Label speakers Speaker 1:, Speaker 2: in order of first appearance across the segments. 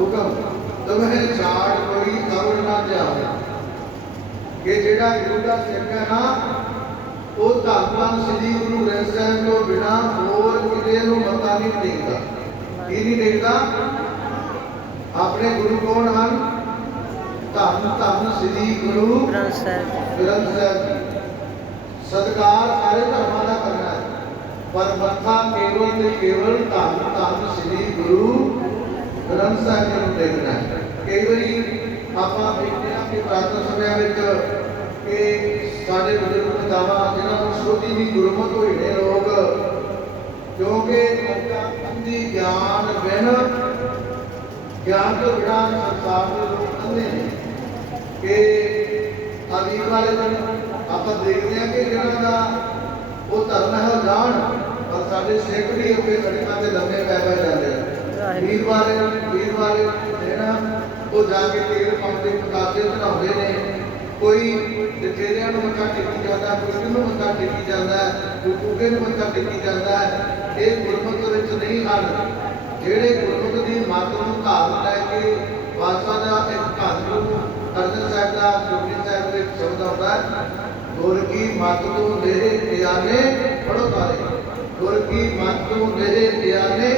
Speaker 1: ਹੁਕਮ ਤੁਮਹੇ ਛਾੜ ਕੋਈ ਕਬਰ ਨਾ ਜਾਓ ਕਿ ਜਿਹੜਾ ਗੁਰੂ ਦਾ ਸਿੱਖ ਹੈ ਨਾ ਉਹ ਧੰਨ ਸ੍ਰੀ ਗੁਰੂ ਗ੍ਰੰਥ ਸਾਹਿਬ ਤੋਂ ਬਿਨਾ ਹੋਰ ਕਿਤੇ ਨੂੰ ਮੱਤਾ ਨਹੀਂ ਟੇਕਦਾ। ਕੀ ਨਹੀਂ ਟੇਕਦਾ? ਆਪਣੇ ਗੁਰੂ ਕੌਣ ਹਨ? ਧੰਨ ਧੰਨ ਸ੍ਰੀ ਗੁਰੂ
Speaker 2: ਗ੍ਰੰਥ ਸਾਹਿਬ
Speaker 1: ਗ੍ਰੰਥ ਸਾਹਿਬ ਜੀ। ਸਤਿਕਾਰ ਸਾਰੇ ਧਰਮਾਂ ਦਾ ਕਰਨਾ ਹੈ। ਪਰ ਮੱਥਾ ਕੇਵਲ ਤੇ ਕੇਵਲ ਧੰਨ ਧੰਨ ਸ੍ਰੀ ਗੁਰੂ ਗ੍ਰੰਥ ਸਾਹਿਬ ਦੇਖਣਾ ਕਈ ਵਾਰੀ ਆਪਾਂ ਦੇਖਦੇ ਹਾਂ ਕਿ ਪ੍ਰਾਤਨ ਸਮਿਆਂ ਵਿੱਚ ਕਿ ਸਾਡੇ ਬਜ਼ੁਰਗ ਪਿਤਾਮਾ ਜਿਨ੍ਹਾਂ ਨੂੰ ਸੋਧੀ ਦੀ ਗੁਰਮਤ ਹੋਈ ਨੇ ਲੋਕ ਕਿਉਂਕਿ ਅੰਧੀ ਗਿਆਨ ਬਿਨ ਗਿਆਨ ਤੋਂ ਬਿਨਾਂ ਸੰਸਾਰ ਦੇ ਲੋਕ ਅੰਧੇ ਨੇ ਕਿ ਅਗਲੀ ਵਾਲੇ ਦਿਨ ਆਪਾਂ ਦੇਖਦੇ ਹਾਂ ਕਿ ਜਿਹਨਾਂ ਦਾ ਉਹ ਧਰਮ ਹੈ ਜਾਣ, ਪਰ ਸਾਡੇ ਸਿੱਖ ਵੀ ਅੱਗੇ ਸੜਕਾਂ ਤੇ ਲੰਮੇ ਪੈ ਪੈ ਜਾਂਦੇ ਆ। ਵੀਰ ਵਾਲੇ ਵੀਰ ਵਾਲੇ ਜਿਹੜਾ ਉਹ ਜਾ ਕੇ ਤੇਲ ਪੰਪ ਦੇ ਪਤਾਸੇ ਚੜਾਉਂਦੇ ਨੇ। ਕੋਈ ਜਥੇਰਿਆਂ ਨੂੰ ਮੱਥਾ ਟੇਕੀ ਜਾਂਦਾ ਕੋਈ ਕਿਹਨੂੰ ਮੱਥਾ ਟੇਕੀ ਜਾਂਦਾ ਕੋਈ ਕੂਕੇ ਨੂੰ ਮੱਥਾ ਟੇਕੀ ਜਾਂਦਾ ਹੈ ਇਹ ਗੁਰਮਤਿ ਵਿੱਚ ਨਹੀਂ ਹਨ ਜਿਹੜੇ ਗੁਰਮਤਿ ਦੀ ਮੱਤ ਨੂੰ ਧਾਰਨ ਲੈ ਕੇ ਵਾਸਾ ਦਾ ਇੱਕ ਧੰਨ ਗੁਰੂ ਅਰਜਨ ਸਾਹਿਬ ਦਾ ਸੁਖਨੀ ਸਾਹਿਬ ਦੇ ਵਿੱਚ ਸ਼ਬਦ ਆਉਂਦਾ ਹੈ, ਗੁਰ ਕੀ ਮੱਤ ਤੋਂ ਮੇਰੇ ਪਿਆਰੇ ਪੜੋ ਤਾਰੇ ਗੁਰ ਕੀ ਮੱਤ ਤੋਂ ਮੇਰੇ ਪਿਆਰੇ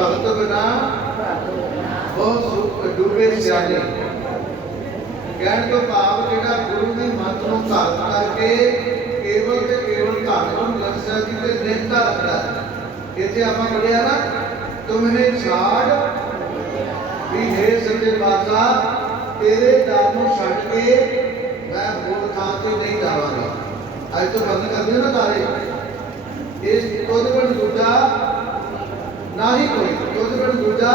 Speaker 1: ਭਗਤ ਬਿਨਾ ਬਹੁਤ ਸੁਖ ਡੂਬੇ ਸਿਆਣੇ। ਕਹਿਣ ਤੋਂ ਭਾਵ ਜਿਹੜਾ ਗੁਰੂ ਦੀ ਮੱਤ ਨੂੰ ਧਾਰਨ ਕਰਕੇ ਕੇਵਲ ਤੇ ਕੇਵਲ ਧੰਨ ਨੂੰ ਲਕਸ਼ਾ ਜੀ ਤੇ ਨਿਹਤਾ ਰੱਖਦਾ ਇੱਥੇ ਆਪਾਂ ਪੜਿਆ ਨਾ, ਤੁਮਨੇ ਛਾੜ ਵੀ ਹੈ ਸੱਚੇ ਪਾਤਸ਼ਾਹ, ਤੇਰੇ ਦਰ ਨੂੰ ਛੱਡ ਕੇ ਮੈਂ ਹੋਰ ਥਾਂ ਤੇ ਨਹੀਂ ਜਾਵਾਂਗਾ। ਅੱਜ ਤੋਂ ਬੰਦ ਕਰਦੇ ਹੋ ਨਾ ਤਾਰੇ। ਇਸ ਉਹਦੇ ਕੋਲ ਦੂਜਾ ਨਾ ਹੀ ਕੋਈ ਉਹਦੇ ਕੋਲ ਦੂਜਾ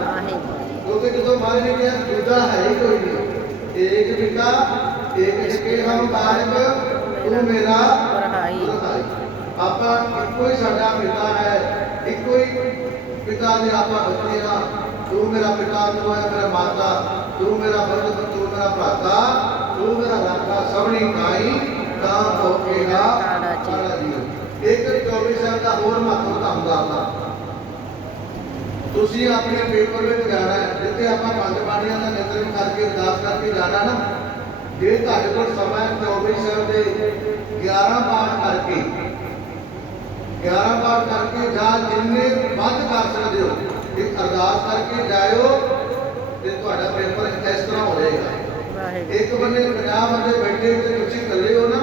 Speaker 2: ਨਾਹੀ
Speaker 1: ਕਿਉਂਕਿ ਜਦੋਂ ਮਾਰੇ ਨੇ ਕਿਹਾ ਦੂਜਾ ਹੈ ਹੀ ਕੋਈ ਨਹੀਂ। ਏਕ ਪਿਤਾ ਏਕ ਜਿਕੇ ਹਮ ਬਾਲਕ ਤੂੰ ਮੇਰਾ
Speaker 2: ਪਰਹਾਈ।
Speaker 1: ਆਪਾਂ ਇੱਕੋ ਹੀ ਸਾਡਾ ਪਿਤਾ ਹੈ ਇੱਕੋ ਹੀ ਪਿਤਾ ਦੇ ਆਪਾਂ ਬੱਚੇ ਹਾਂ ਤੂੰ ਮੇਰਾ ਪਿਤਾ ਤੂੰ ਹੈ ਮੇਰਾ ਮਾਤਾ ਤੂੰ ਮੇਰਾ ਬੰਦ ਤੂੰ ਮੇਰਾ ਭਰਾਤਾ ਤੂੰ ਮੇਰਾ ਰਾਖਾ ਸਭਨੀ ਕਾਈ ਤਾਂ
Speaker 2: ਜੀ।
Speaker 1: ਕਾੜਾ ਜੀ। ਇੱਕ 24 ਸਾਲ ਦਾ ਹੋਰ ਮਹੱਤਵ ਕੰਮ ਕਰਦਾ ਤੁਸੀਂ ਆਪਣੇ ਪੇਪਰ ਵਿੱਚ ਜਾਣਾ ਹੈ ਜਿੱਥੇ ਆਪਾਂ ਪੰਜ ਬਾਣੀਆਂ ਦਾ ਨਿਤਰਮ ਕਰਕੇ ਅਰਦਾਸ ਕਰਕੇ ਜਾਣਾ ਨਾ ਜੇ ਤੁਹਾਡੇ ਕੋਲ ਸਮਾਂ ਹੈ 24 ਸਾਹਿਬ ਦੇ 11 ਪਾਠ ਕਰਕੇ 11 ਪਾਠ ਕਰਕੇ ਜਾਂ ਜਿੰਨੇ ਵੱਧ ਕਰ ਸਕਦੇ ਹੋ ਇੱਕ ਅਰਦਾਸ ਕਰਕੇ ਜਾਇਓ ਤੇ ਤੁਹਾਡਾ ਪੇਪਰ ਇਸ ਤਰ੍ਹਾਂ ਹੋ ਜਾਏਗਾ। ਇੱਕ ਬੰਦੇ 50 ਬੰਦੇ ਬੈਠੇ ਤੇ ਤੁਸੀਂ ਇਕੱਲੇ ਹੋ ਨਾ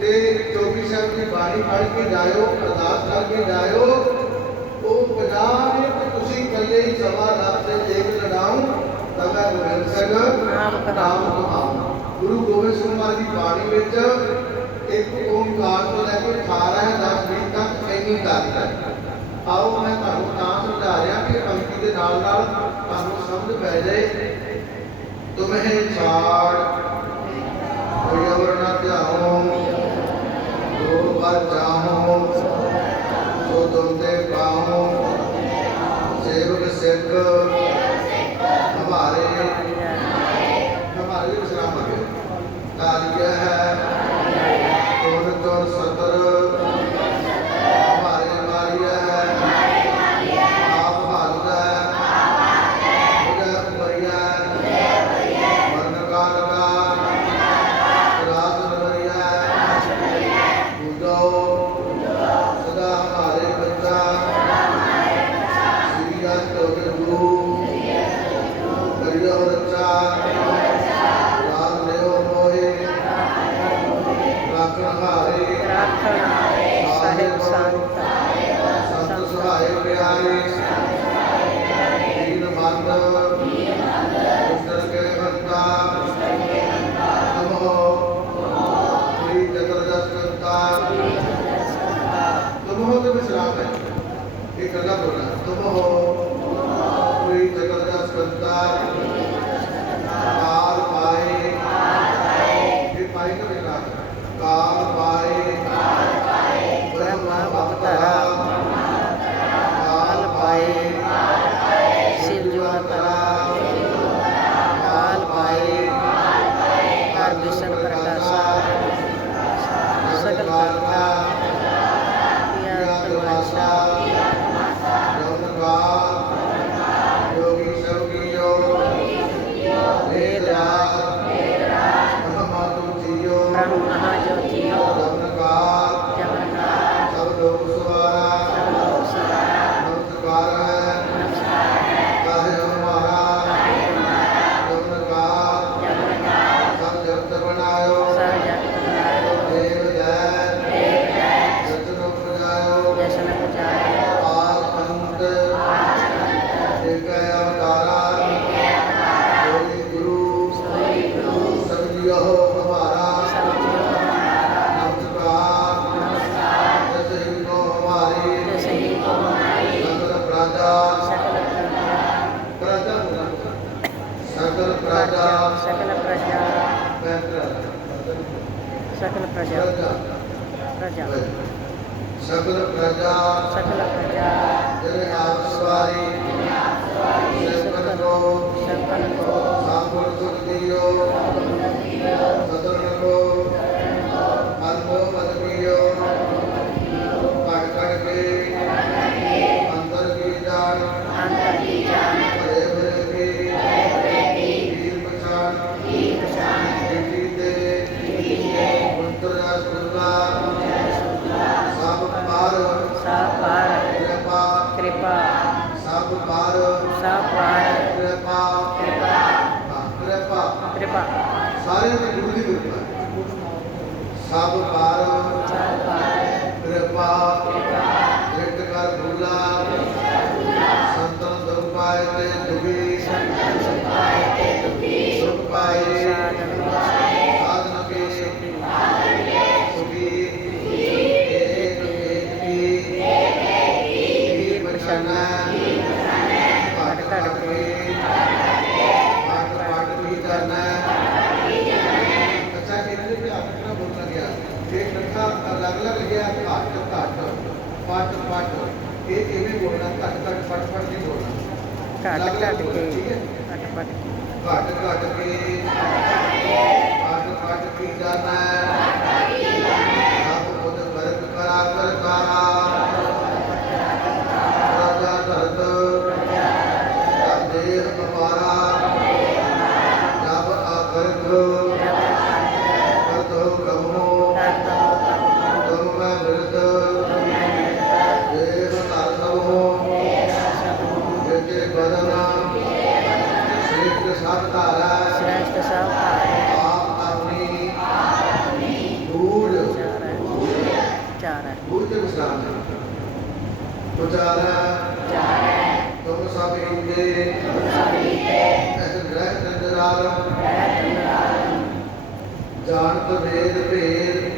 Speaker 1: ਤੇ 24 ਸਾਹਿਬ ਦੀ ਬਾਣੀ ਪੜ੍ਹ ਕੇ ਜਾਇਓ ਅਰਦਾਸ ਕਰਕੇ ਜਾਇਓ ਉਹ 50 ਨੇ ਤੇ ਤੁਸੀਂ ਇਕੱਲੇ ਹੀ ਸਵਾ ਰੱਬ ਦੇ ਦੇਖ ਲੜਾਉ ਤਾਂ ਮੈਂ ਗੋਬਿੰਦ ਸਿੰਘ
Speaker 2: ਨਾਮ।
Speaker 1: ਨਾਮ ਕਹਾਊਂ। ਗੁਰੂ ਗੋਬਿੰਦ ਸਿੰਘ ਮਹਾਰਾਜ ਦੀ ਬਾਣੀ ਵਿੱਚ ਇੱਕ ਓਮਕਾਰ ਤੋਂ ਲੈ ਕੇ 18 10 20 ਤੱਕ ਇੰਨੀ ਤਾਕਤ ਹੈ। ਆਓ ਮੈਂ ਤੁਹਾਨੂੰ ਤਾਂ ਸਮਝਾ ਰਿਹਾ ਕਿ ਪੰਕਤੀ ਦੇ ਨਾਲ ਨਾਲ ਤੁਹਾਨੂੰ ਸਮਝ ਪੈ ਜਾਏ। ਤੁਮਹੇ ਛਾੜ। ਕੋਈ ਅਵਰ ਨਾ ਧਿਆਓ ਦੋ ਪਰ ਜਾਹੋ ਸੋ ਤੁਮ ਤੇ ਪਾਹੋ। ਸੇਵਕ ਸਿੱਖ ਹਮਾਰੇ ਹਮਾਰੇ ਵੀ ਵਿਸਰਾਮ ਇਹ ਕਰਨਾ ਬੋਲਣਾ। ਤੁਮੋ ਸ੍ਰੀ ਚਤੁਰ ਦਸ ਕਰਤਾ ਕਾਲ ಸಾಕು ಮಹಾಜ
Speaker 2: ప్రజా
Speaker 1: సకల ప్రజా సకల ప్రజా ప్రజా సకల ప్రజా సకల
Speaker 2: ప్రజా ఆస్వారి
Speaker 1: సంకల్పో సంకల్పో సాంపుల్ దుర్దియో ਸੰਤਨ ਦੁਖ ਪਾਏ ਤੇ ਦੁਖੀ
Speaker 2: ਸੰਤਨ ਸੁਖ ਪਾਏ ਤੇ ਦੁਖੀ
Speaker 1: ਸੁਖ ਪਾਏ
Speaker 2: ਸਾਧਨ
Speaker 1: ਸਾਧਨ ਕੇ ਸੁਖੀ ਏਕ ਏਕ ਕੀ ਵੀਰ ਪਛਾਨੈ ਘਟ ਘਟ ਕੇ ਪਾਠ ਪਾਠ ਵੀ ਕਰਨਾ ਅੱਛਾ ਇਹਦੇ ਵਿੱਚ ਆਪਣਾ ਬੋਲਣਾ ਗਿਆ ਇੱਕ ਲੱਖਾ ਅਲੱਗ ਅਲੱਗ ਗਿਆ ਘੱਟ ਘੱਟ ਪਟ ਪਟ ਇਹ ਕਿਵੇਂ ਬੋਲਣਾ ਘੱਟ ਘੱਟ ਪਟ ਪਟ ਨਹੀਂ ਬੋਲਣਾ
Speaker 2: ਘਟ ਘਟ ਕੇ।
Speaker 1: ਠੀਕ ਹੈ
Speaker 2: ਘਟ ਪਟ ਕੇ,
Speaker 1: ਘੱਟ ਘੱਟ ਕੇ ਪਟ ਪਟ ਕੀ ਕਰਨਾ ਸਭ ਕੁਝ ਕਰਤ ਕਰਾ ਕਰ ਸਭ ਧਾਰੈ ਸ੍ਰੇਸ਼ਟ ਸਭ ਧਾਰੈ
Speaker 2: ਆਪ ਆਪਣੀ
Speaker 1: ਆਪ ਆਪਣੀ
Speaker 2: ਗੂੜ ਚਾਰੈ ਗੂੜ ਤੇ
Speaker 1: ਵਿਸਰਾਮ ਤੋ ਚਾਰੈ ਚਾਰੈ
Speaker 2: ਤੁਮ ਸਭ ਹਿੰਦੇ।
Speaker 1: ਤੁਮ ਸਭ ਹਿੰਦੇ। ਅਸ ਗ੍ਰਹਿ ਤੰਦਰਾਲਮ ਗ੍ਰਹਿ ਤੰਦਰਾਲਮ ਜਾਣਤ ਵੇਦ ਭੇਦ।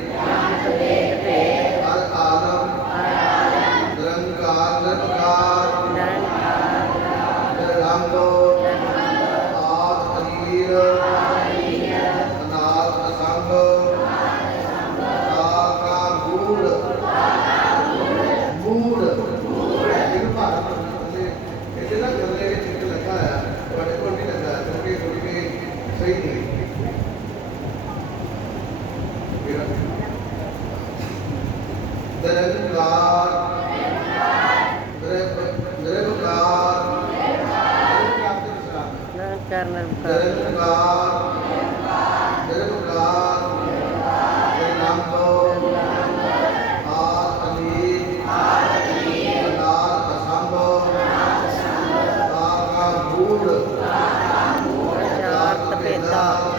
Speaker 1: ਨਿਰੰਕਾਰ ਨਿਰੰਕਾਰ
Speaker 2: ਨਿਰੰਕਾਰ
Speaker 1: ਨਿਰੰਕਾਰ Love.